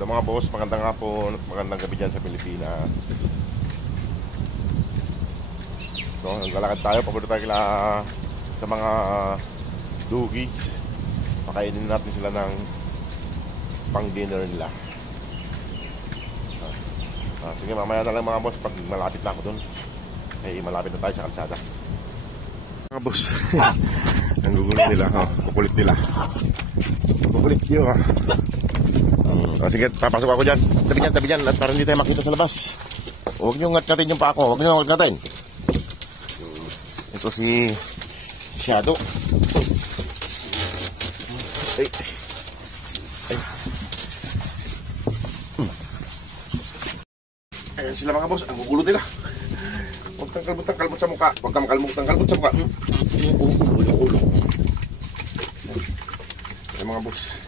Hello mga boss, magandang hapon at magandang gabi dyan sa Pilipinas. So, naglalakad tayo, papunta tayo sa mga dugis. Pakainin natin sila ng pang dinner nila. Sige, mamaya na lang mga boss, pag malapit na ako dun. Malapit na tayo sa kalsada. Mga boss, ang gugulo nila, kukulit nila. Kukulit nyo sige, papasok ako dyan. Tabi dyan, at para hindi tayo makita sa labas. Huwag nyo ngat-ngatin yung pa ako. Huwag nyo ngat-ngatin. Ito si Shadow. Ay. Ayan sila mga boss, ang gugulo nila. Huwag kang kalmot sa mukha. Huwag kang kalmot sa mukha. Yung ulo. Ayan mga boss.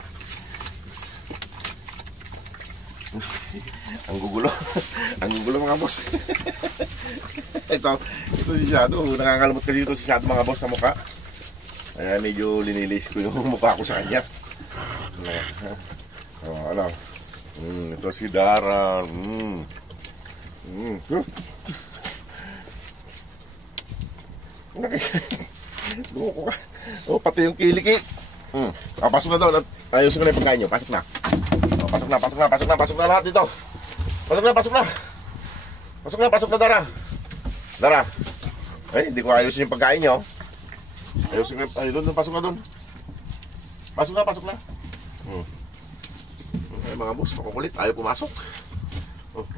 Ang gugulo. Ang gugulo mga boss. ito si Shadow. Nakakalmot kasi ito si Shadow mga boss sa mukha. Kaya medyo linilis ko yung mukha ko sa kanya. Ano? Ito si Dara. Loko ka. Pati yung kilik. Pasok na daw. Ayusin ko na yung pagkain nyo. Pasok na. Pasok na lahat dito. Pasok na Dara. Hindi ko ayusin yung pagkain nyo. Ayusin ko. Doon, pasok na. Mga boss, makukulit. Ayaw pumasok.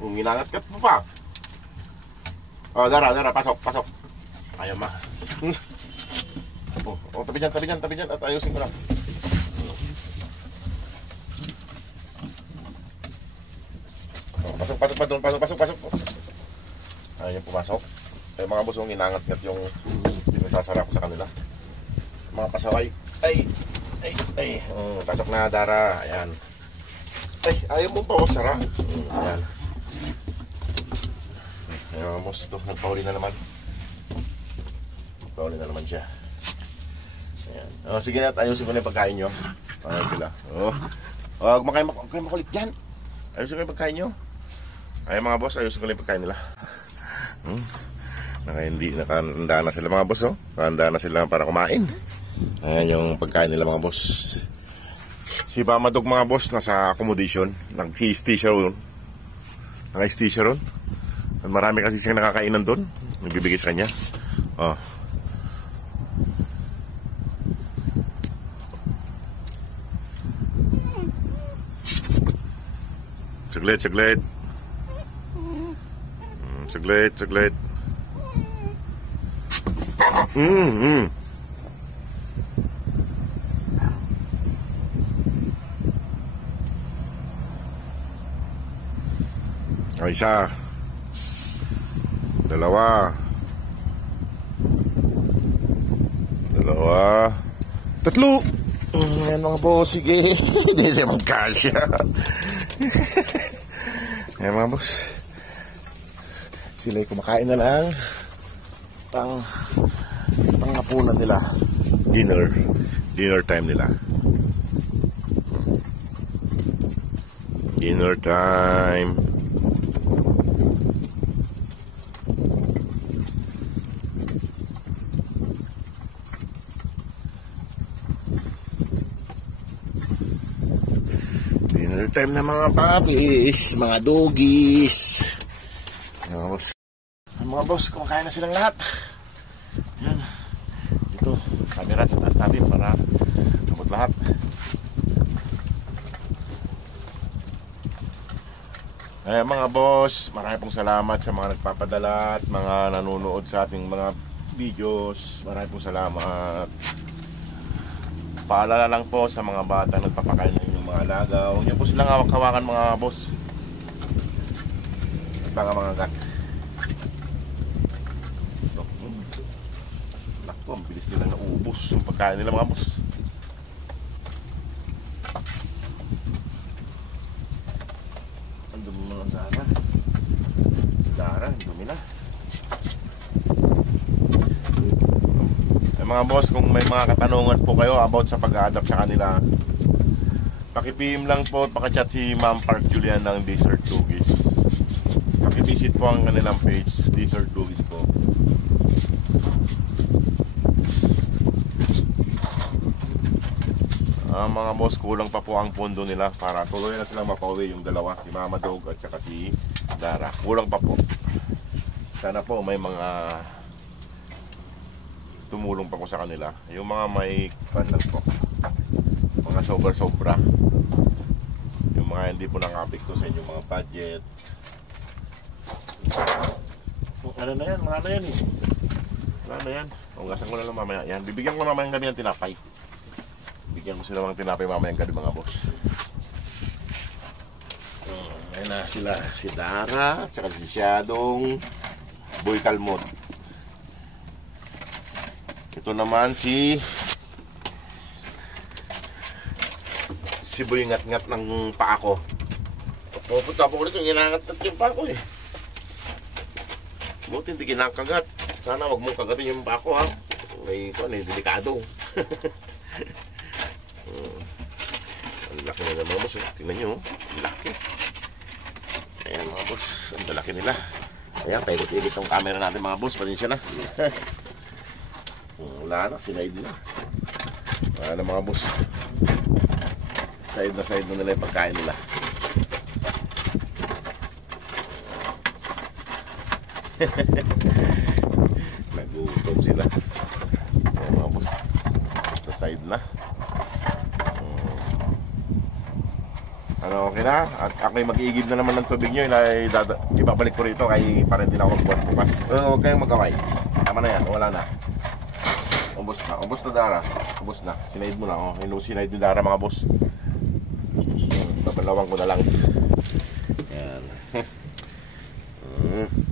Ginangat-gat mo pa. Dara, pasok. Ayaw ma. Tabi dyan. At ayusin ko lang. Pasok. Ayaw pumasok. Mga boss, ginangat-gat yung sasara ko sa kanila. Mga pasaway. Pasok na Dara. Ayan. Ayaw mo pa sara. Ayan. Mga boss, ito. Nagpahuli na naman siya. Ayan. Sige na, ayusin ko na yung pagkain nyo. Ayan sila. Huwag kayo makulit dyan. Ayusin ko yung pagkain nyo. Ayan mga boss, ayusin ko na yung pagkain nila. Nakahanda na sila mga boss. Nakahanda na sila para kumain. Ayan yung pagkain nila mga boss. Si Bamadog mga boss nasa accommodation. Nag-stay siya ron. Marami kasi siyang nakakainan doon. Nagbibigay sa kanya. Saglit. Isa. Dalawa. Tatlo. Ayan mga boss, sige. Hindi siya magkasya. Ayan mga boss. Sila'y kumakain na lang. Panghapunan nila. Dinner time nila. Dinner time. Dinner time na mga papis, mga doggies. Mga boss, kumakain na silang lahat. Yan. Ito, camera sa taas natin para abot lahat. Mga boss, marami pong salamat sa mga nagpapadala at mga nanonood sa ating mga videos. Marami pong salamat. Paalala lang po sa mga bata nagpapakain ng mga alaga. Huwag niyo po silang hawak-hawakan mga boss. At mga gat. Ang bilis nila naubos yung pagkain nila mga boss. Ang dumi mga Dara, ang dumi na. Mga boss, kung may mga katanungan po kayo about sa pag-a-adapt sa kanila, Paki-PM lang po at paka-chat si Ma'am Park Julian ng Desert Dugis. Paki-visit po ang kanilang page, Desert Dugis po. Mga boss, kulang pa po ang pondo nila para tuloy na silang mapauwi yung dalawa, si Mama Dog at saka si Dara. Kulang pa po. Sana po may mga tumulong pa po sa kanila. Yung mga may kanal po, mga sobra-sobra, yung mga hindi po nakapikto sa inyong mga budget. Ano na yan? Wala na yan eh. Wala na yan. Ugasan ko na lang mamaya yan. Bibigyan ko naman kami ng tinapay. Bigyan ko sila ng tinapay mamayang gabi mga boss. Ayan na sila, si Dara, tsaka si Shadong, Boy Kalmot. Ito naman si Boy Ngat-Ngat ng paa ko. Pupunta po ko rito, ginangat-ngat yung paa ko eh. Buti hindi kinakagat. Sana wag mong kagatin yung paa ko ha. May delikado. Ang laki nila mga boss, tingnan nyo, ang laki. Ayan mga boss, ang laki nila. Ayan, paikot-ikot yung camera natin mga boss, pasensya na. Wala na, sinaid na. Wala na mga boss. Side na nila yung pagkain nila. Nagutom sila. Ayan mga boss, sa side na. Ano, okay na? At ako'y mag-iigib na naman ng tubig nyo. Ibabalik ko rito kay para hindi na ako magbuhat bukas. Huwag kayong magkaway. Tama na yan, wala na. Ubus na Dara. Ubus na, sinaid mo na. Sinaid ni Dara mga boss. Babalawang ko na lang. Yan.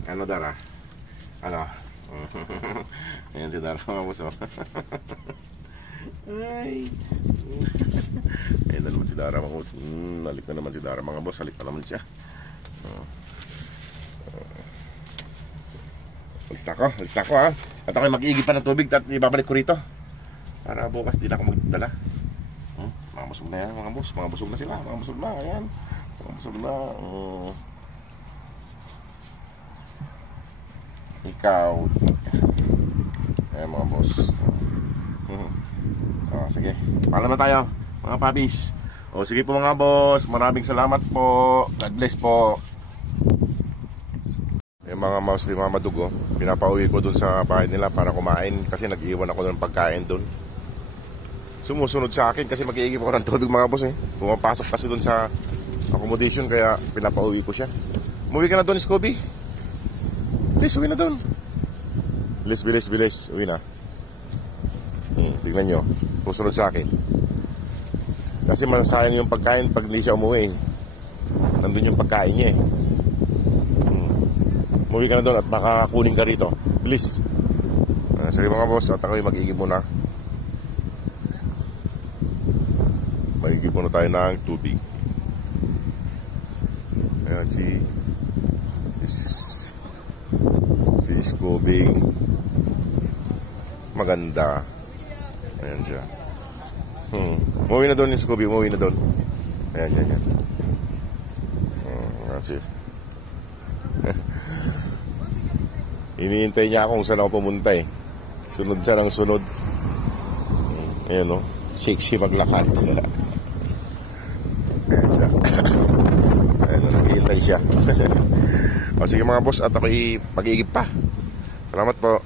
Ano Dara? Ano? Ayan si Dara mga boss. Ay. Ayan na naman si Dara mga boss. Nalik na naman si Dara mga boss. Halik na naman siya. Alis na ako ha. At ako'y mag-iigib pa ng tubig at ibabalik ko rito para bukas di na ako magdala. Mga busog na yan mga boss. Mga busog na sila. Mga busog na. Ayan. Mga busog na. Ikaw. Ayan mga boss. Sige. Paalam na tayo mga papis. Sige po mga boss. Maraming salamat po. God bless po. Yung mga mouse ni Mama Dugo, pinapauwi ko dun sa bahay nila para kumain kasi nag-iwan ako ng pagkain dun. Sumusunod sa akin kasi mag-iigib ako ng tubig mga boss eh. Pumapasok kasi dun sa accommodation kaya pinapauwi ko siya. Umuwi ka na dun, Scooby. Bilis, uwi na dun. Bilis. Uwi na. Tignan nyo. Susunod sa akin. Kasi masayang yung pagkain pag hindi siya umuwi. Nandun yung pagkain niya eh. Umuwi ka na doon at makakakunin ka rito. Bilis. Sige mga boss, at ako'y mag-iigib muna. Mag-iigib muna tayo ng tubig. Ayan si Scobing. Maganda. Ayan siya. Umuwi na doon yung Scooby, umuwi na doon. Ayan. Ayan siya. Iniintay niya ako kung saan ako pumunta eh. Sunod siya ng sunod. Ayan o. Sexy maglakad. Ayan siya. Ayan o, naghihintay siya. Sige mga boss, at ako'y pag-iigib pa. Salamat po.